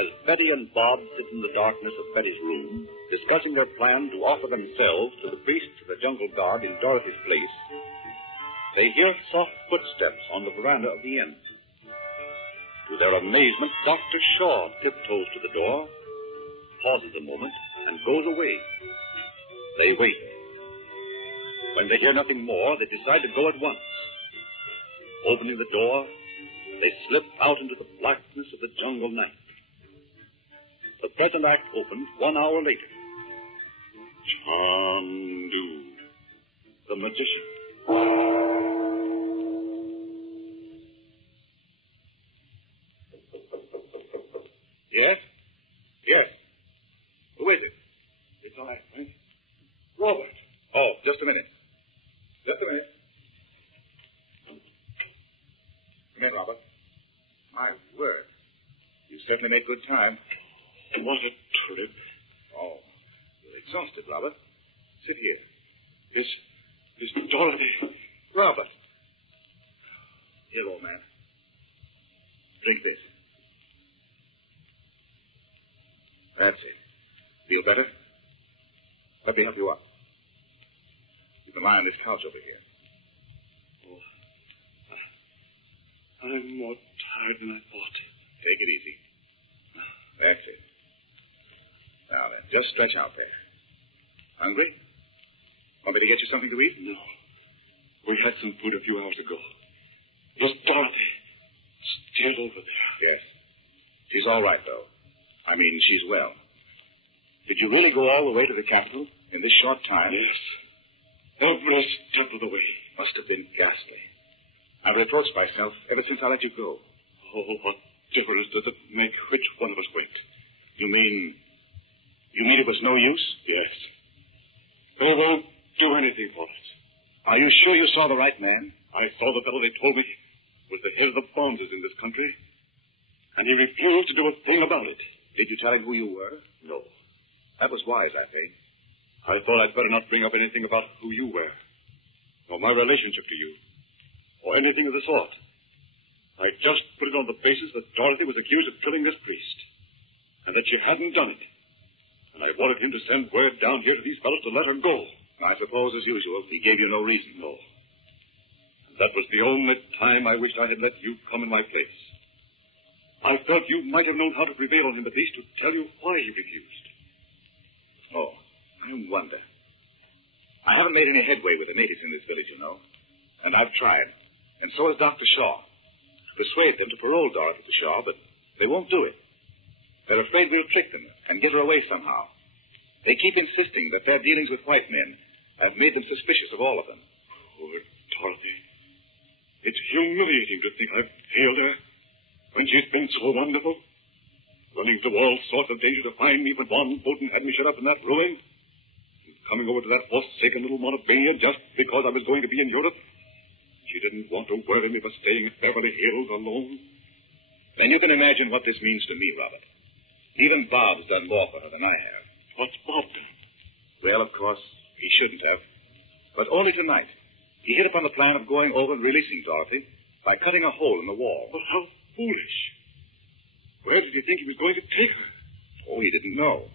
As Betty and Bob sit in the darkness of Betty's room, discussing their plan to offer themselves to the priest of the jungle guard in Dorothy's place, they hear soft footsteps on the veranda of the inn. To their amazement, Dr. Shaw tiptoes to the door, pauses a moment, and goes away. They wait. When they hear nothing more, they decide to go at once. Opening the door, they slip out into the blackness of the jungle night. The present act opened 1 hour later. Chandu the Magician. Yes? Yes. Who is it? It's I, Frank. Robert. Oh, just a minute. Just a minute. Come in, Robert. My word. You certainly made good time. What a trip. Oh, you're exhausted, Robert. Sit here. This Dorothy. Robert. Here, old man. Drink this. That's it. Feel better? Let me help you up. You can lie on this couch over here. Oh, I'm more tired than I thought. Take it easy. That's it. Now then, just stretch out there. Hungry? Want me to get you something to eat? No. We had some food a few hours ago. Just Dorothy. Still over there. Yes. She's all right, though. I mean, she's well. Did you really go all the way to the capital in this short time? Yes. Every step of the way. Must have been ghastly. I've reproached myself ever since I let you go. Oh, what difference does it make which one of us went? You mean it was no use? Yes. They won't do anything for us. Are you sure you saw the right man? I saw the fellow they told me was the head of the bonzes in this country, and he refused to do a thing about it. Did you tell him who you were? No. That was wise, I think. I thought I'd better not bring up anything about who you were, or my relationship to you, or anything of the sort. I just put it on the basis that Dorothy was accused of killing this priest, and that she hadn't done it. And I wanted him to send word down here to these fellows to let her go. I suppose, as usual, he gave you no reason. No. And that was the only time I wished I had let you come in my place. I felt you might have known how to prevail on him at least to tell you why he refused. Oh, I wonder. I haven't made any headway with the natives in this village, you know. And I've tried. And so has Dr. Shaw. Persuade them to parole Dorothy to Shaw, but they won't do it. They're afraid we'll trick them and get her away somehow. They keep insisting that their dealings with white men have made them suspicious of all of them. Poor Dorothy. It's humiliating to think I've failed her when she's been so wonderful. Running through all sorts of danger to find me when Von Bolton had me shut up in that ruin. And coming over to that forsaken little Montebello just because I was going to be in Europe. She didn't want to worry me for staying at Beverly Hills alone. Then you can imagine what this means to me, Robert. Even Bob's done more for her than I have. What's Bob done? Well, of course, he shouldn't have. But only tonight. He hit upon the plan of going over and releasing Dorothy by cutting a hole in the wall. But how foolish. Where did he think he was going to take her? Oh, he didn't know.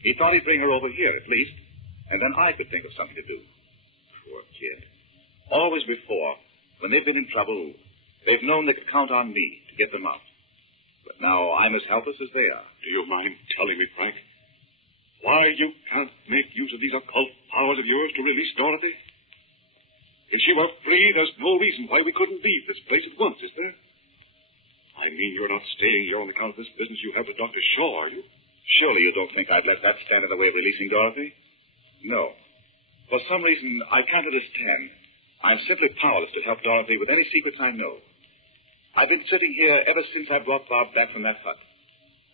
He thought he'd bring her over here, at least, and then I could think of something to do. Poor kid. Always before, when they've been in trouble, they've known they could count on me to get them out. But now I'm as helpless as they are. Do you mind telling me, Frank, why you can't make use of these occult powers of yours to release Dorothy? If she were free, there's no reason why we couldn't leave this place at once, is there? I mean, you're not staying here on account of this business you have with Dr. Shaw, are you? Surely you don't think I'd let that stand in the way of releasing Dorothy? No. For some reason I can't understand. I'm simply powerless to help Dorothy with any secrets I know. I've been sitting here ever since I brought Bob back from that hut,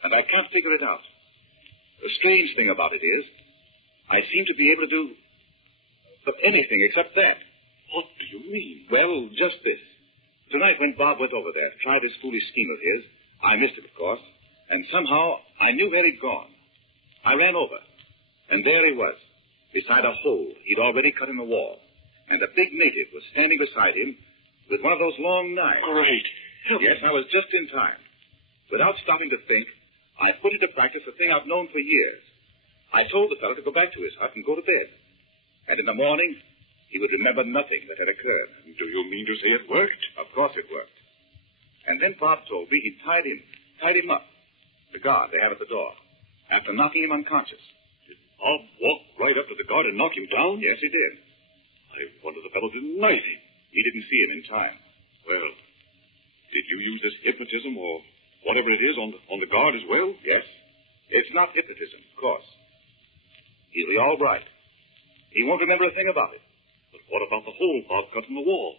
and I can't figure it out. The strange thing about it is, I seem to be able to do anything except that. What do you mean? Well, just this. Tonight when Bob went over there, tried this foolish scheme of his, I missed it, of course, and somehow I knew where he'd gone. I ran over, and there he was, beside a hole he'd already cut in the wall, and a big native was standing beside him with one of those long knives. Great. Yes, I was just in time. Without stopping to think, I put into practice a thing I've known for years. I told the fellow to go back to his hut and go to bed. And in the morning, he would remember nothing that had occurred. Do you mean to say it worked? Of course it worked. And then Bob told me he tied him up, the guard they have at the door, after knocking him unconscious. Did Bob walk right up to the guard and knock him down? Yes, he did. I wonder the fellow didn't knife him. He didn't see him in time. Well, did you use this hypnotism or whatever it is on the guard as well? Yes. It's not hypnotism, of course. He'll be all right. He won't remember a thing about it. But what about the hole Bob cut in the wall?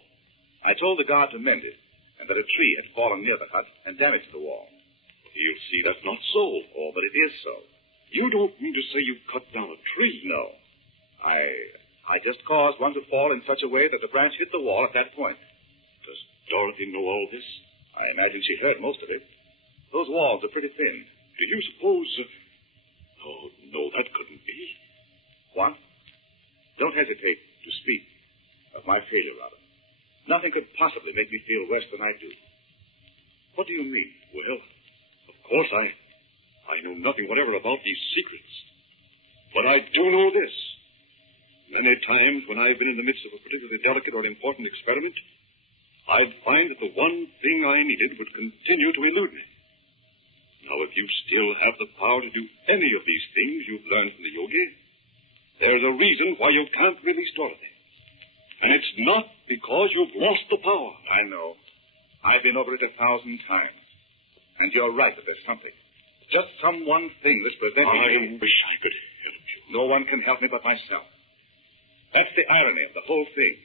I told the guard to mend it, and that a tree had fallen near the hut and damaged the wall. You see, that's not so. Oh, but it is so. You don't mean to say you cut down a tree? No. I just caused one to fall in such a way that the branch hit the wall at that point. Does Dorothy know all this? I imagine she heard most of it. Those walls are pretty thin. Do you suppose... Oh, no, that couldn't be. What? Don't hesitate to speak of my failure, Robert. Nothing could possibly make me feel worse than I do. What do you mean? Well, of course, I know nothing whatever about these secrets. But I do know this. Many times when I've been in the midst of a particularly delicate or important experiment, I'd find that the one thing I needed would continue to elude me. Now, if you still have the power to do any of these things you've learned from the yogi, there's a reason why you can't release Dorothy. And it's not because you've lost the power. I know. I've been over it 1,000 times. And you're right that there's something. Just some one thing that's preventing me. I wish I could help you. No one can help me but myself. That's the irony of the whole thing.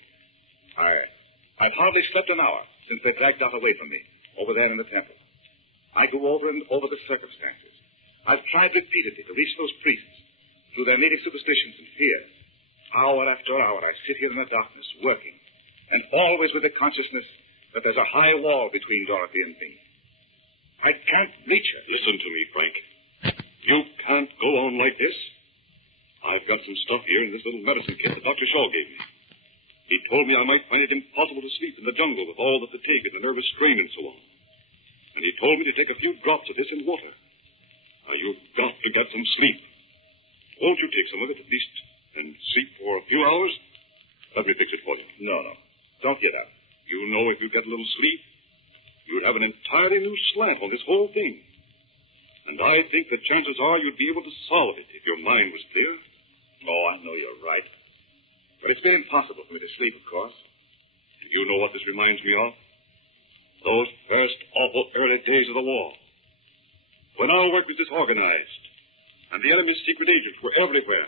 I've hardly slept an hour since they dragged Dot away from me, over there in the temple. I go over and over the circumstances. I've tried repeatedly to reach those priests through their native superstitions and fears. Hour after hour, I sit here in the darkness, working, and always with the consciousness that there's a high wall between Dorothy and me. I can't reach her. Listen to me, Frank. You can't go on like this. I've got some stuff here in this little medicine kit that Dr. Shaw gave me. He told me I might find it impossible to sleep in the jungle with all the fatigue and the nervous strain and so on. And he told me to take a few drops of this in water. Now, you've got to get some sleep. Won't you take some of it at least and sleep for a few hours? Let me fix it for you. No. Don't get up. You know if you get a little sleep, you'd have an entirely new slant on this whole thing. And I think that chances are you'd be able to solve it if your mind was clear. Oh, I know you're right. But it's been impossible for me to sleep, of course. Do you know what this reminds me of? Those first awful early days of the war. When our work was disorganized, and the enemy's secret agents were everywhere.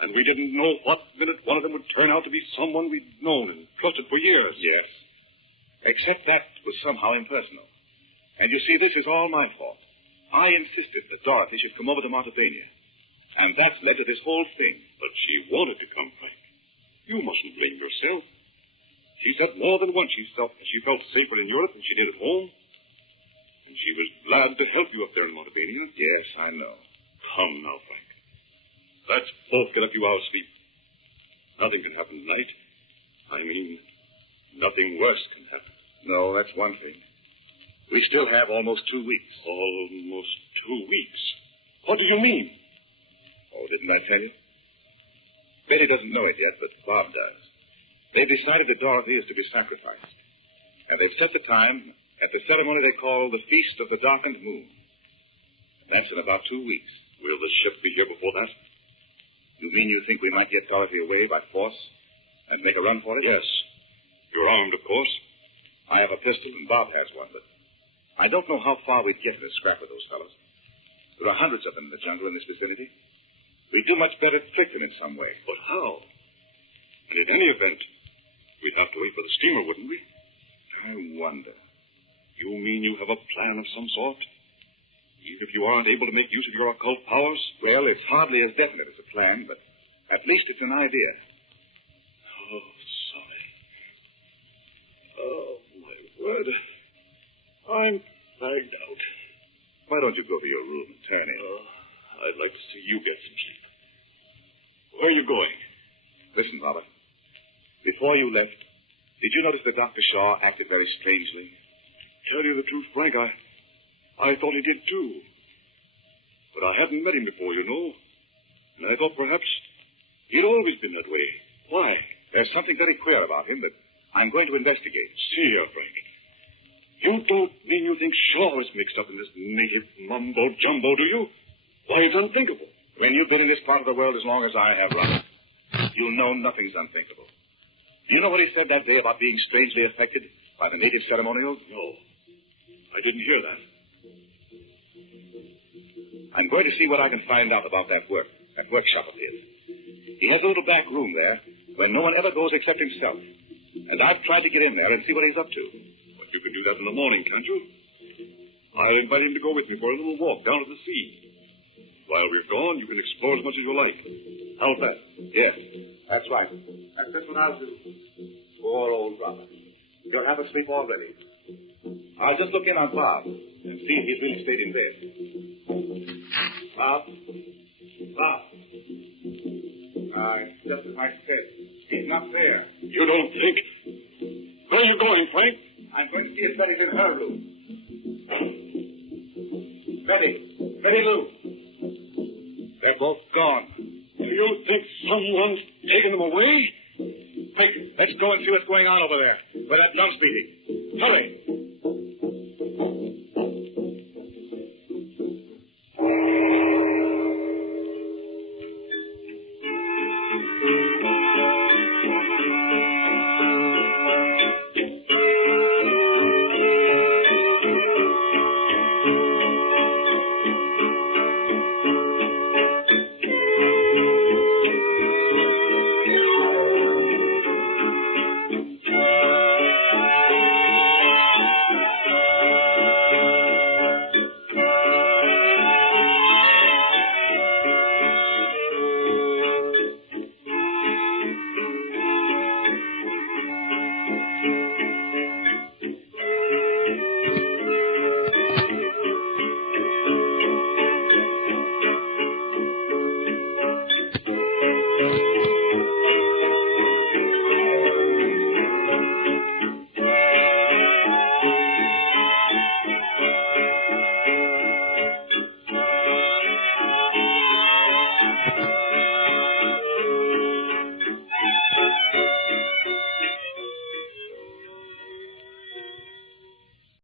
And we didn't know what minute one of them would turn out to be someone we'd known and trusted for years. Yes. Except that was somehow impersonal. And you see, this is all my fault. I insisted that Dorothy should come over to Montebania. And that's led to this whole thing. But she wanted to come, Frank. You mustn't blame yourself. She said more than once she felt safer in Europe than she did at home. And she was glad to help you up there in Montebania. Yes, I know. Come now, Frank. Let's both get a few hours' sleep. Nothing can happen tonight. I mean, nothing worse can happen. No, that's one thing. We still have almost 2 weeks. Almost 2 weeks? What do you mean? Oh, didn't I tell you? Betty doesn't know it yet, but Bob does. They've decided that Dorothy is to be sacrificed. And they've set the time at the ceremony they call the Feast of the Darkened Moon. That's in about 2 weeks. Will the ship be here before that? You mean you think we might get Dorothy away by force and make a run for it? Yes. You're armed, of course. I have a pistol, and Bob has one, but I don't know how far we'd get in a scrap with those fellows. There are hundreds of them in the jungle in this vicinity. We'd do much better to trick them in some way. But how? And in any event, we'd have to wait for the steamer, wouldn't we? I wonder. You mean you have a plan of some sort? Even if you aren't able to make use of your occult powers? Well, it's hardly as definite as a plan, but at least it's an idea. Oh, sorry. Oh, my word. I'm fagged out. Why don't you go to your room and turn in? I'd like to see you get some sleep. Where are you going? Listen, Robert. Before you left, did you notice that Dr. Shaw acted very strangely? Tell you the truth, Frank, I thought he did, too. But I hadn't met him before, you know. And I thought perhaps he'd always been that way. Why? There's something very queer about him that I'm going to investigate. See here, Frank. You don't mean you think Shaw was mixed up in this native mumbo-jumbo, do you? Why, it's unthinkable. When you've been in this part of the world as long as I have, Robert, you'll know nothing's unthinkable. You know what he said that day about being strangely affected by the native ceremonials? No. I didn't hear that. I'm going to see what I can find out about that workshop of his. He has a little back room there where no one ever goes except himself. And I've tried to get in there and see what he's up to. But you can do that in the morning, can't you? I invite him to go with me for a little walk down to the sea. While we're gone, you can explore as much as you like. How's that? Yes, that's right. That's just what I'll do. Poor old Robert. He'll have a sleep already. I'll just look in on Bob and see if he's really stayed in bed. Bob? Bob? Just as I said, he's not there. You don't think? Where are you going, Frank? I'm going to see if Betty's in her room. Betty Lou. They're both gone. Do you think someone's taken them away? Quick, let's go and see what's going on over there, where that drum's beating. Hurry.